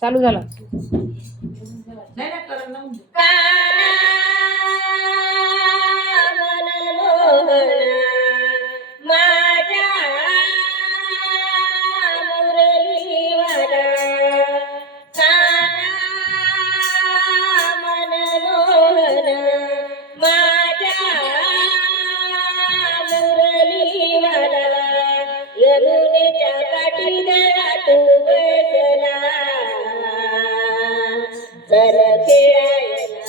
चालू झाला. नाही ना तर खेळायला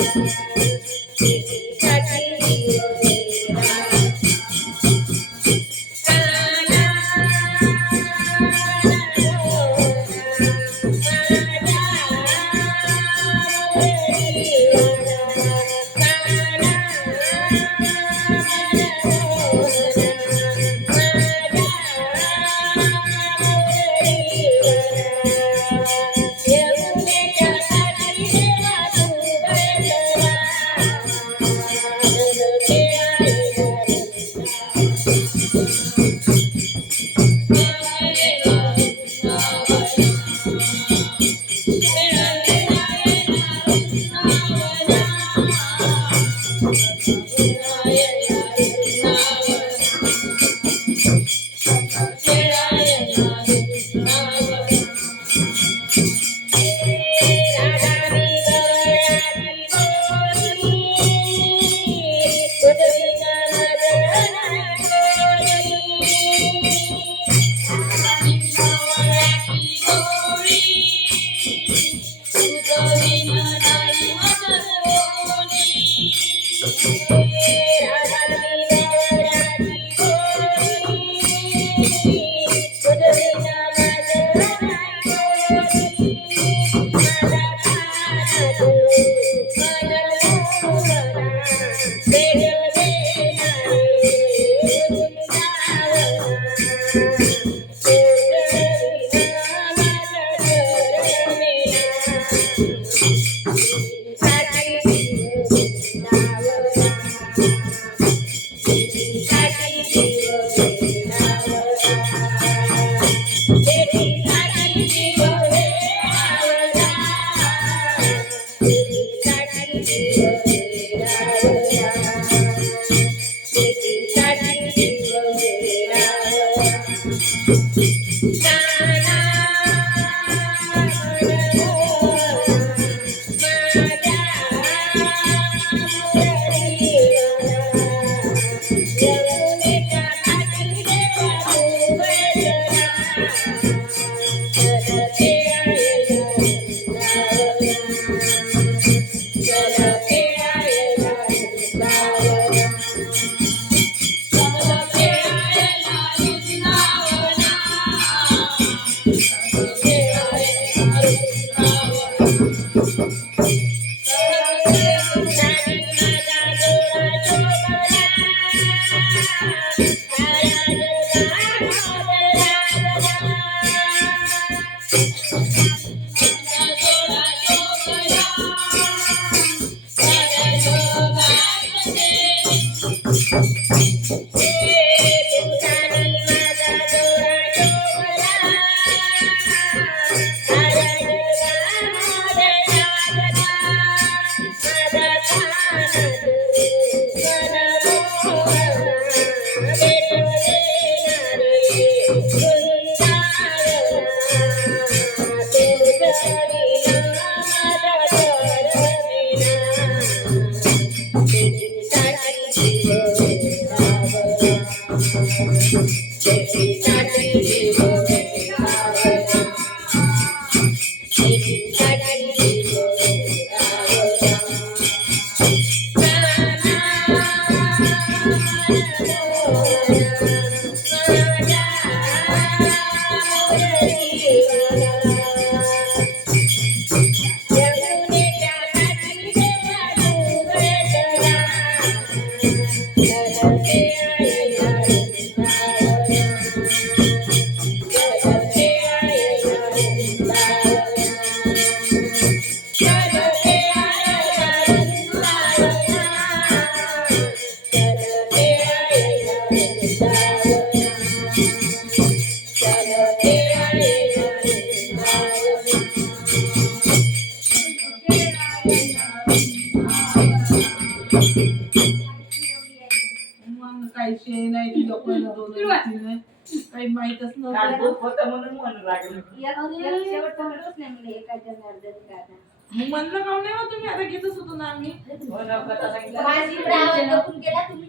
Thank you. Say काही शे नाही तुझ्या कोणी दोन तीन नाही. काही माहीतच नव्हतं. होतं म्हणून म्हणू लागलं मग म्हणलं का नाही हो तुम्ही? आता घेतच होतो ना आम्ही. हो ना, कथा सांगितलं. माझी इकडे आवाज जपून केला तुम्ही